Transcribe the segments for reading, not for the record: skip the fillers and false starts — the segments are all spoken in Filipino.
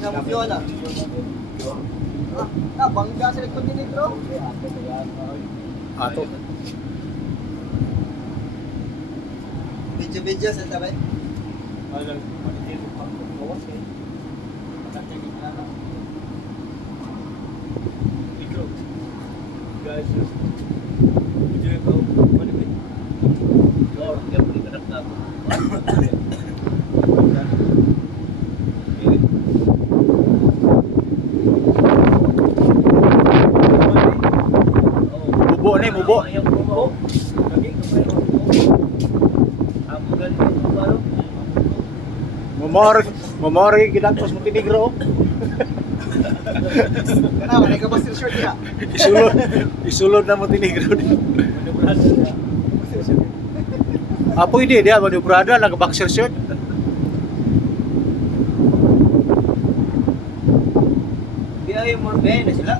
Kamu Fiona. Bangga sa likod ni Negro. Ato. Video sa tabay. Guys, video ko ano ba? Yo, yung pinag na. Mubo ni, mubo. Yung mubo. Lagi ko pa yung amo galing ko baro. Mamori gidagpos Montenegro. Kana man ka basir short ya. Isulod na Montenegro. Manobrado na. Apo hindi dia manobrado nag boxer shirt. Biyahe mo na sila.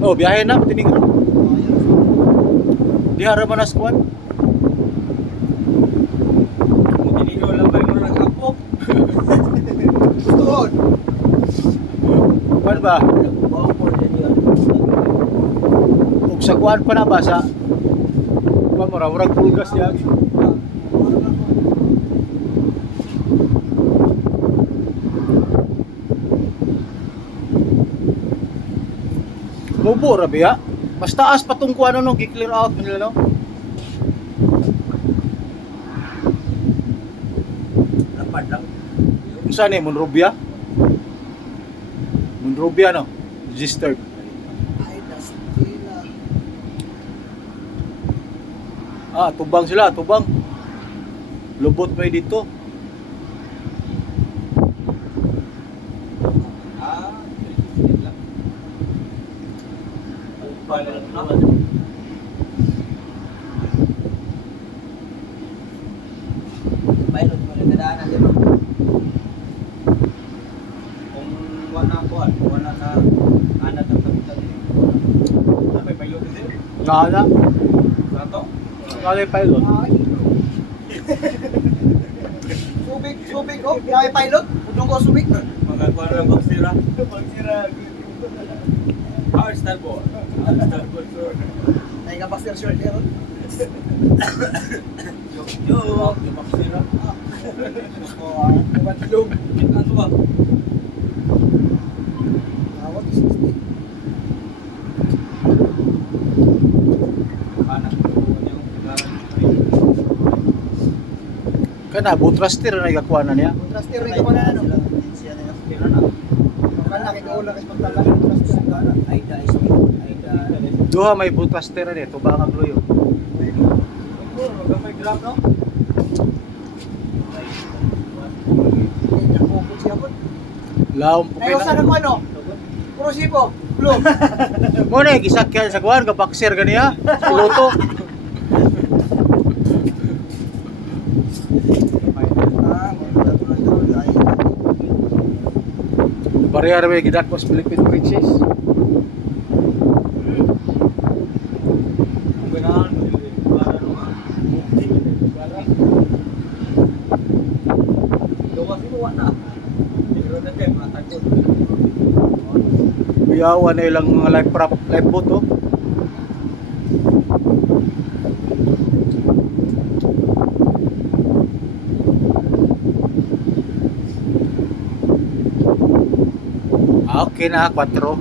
Oh, biyahe na Montenegro. Di harapan na squad. Montenegro lang ba yung nag-apok? Tuon. Kuan ba? Oo, po dyan. Ug sa kuan pa na ba sa kuan mo ra murag pulgas ya. Mubo ra biya. Mas taas pa tong kuan no gi-clear out nila no. Lapad lang. Unsa ni Monrovia? Monrovia no. Registered. Ay, Dastila. Ah, tubang sila, tubang. Lubot may dito. Pala na. Pilot mo rin nadaanan, di ba? Kung wala ko, wala na anak ang kapitan. May pilot din. Nana, Sato. nana yung pilot. Ay. Subik, oh. Kaya pilot. Udong ko subik. Mga kuwan ng bagsira. Bagsira. Starboard. Starboard, sir. Ay, ka basir short ya. Yo, yung bagsira. Oh, matilog. Ano ba? Awat 60. Anak. Yung Kana butraster na igakuan na niya. Traster rin ko na ano. Kana kay kasi pagtala ng traster kana. Ay, guys. Ay, guys. Duha may butraster na dito, tubang ang luyo. May grab, no? Nakukot siya po. Laom po Ay, usa na ko ano? Puro sipo. Blue. Mo na gisakyan sa kuan ka boxer ganiya. Piloto. Barrier may gidakpos Philippine Princess. Kung ganahan mo, para nung gawa sinuwa na. Pero na tayo, matagod. Biyawan na ilang mga life boat oh. Okay na, 4.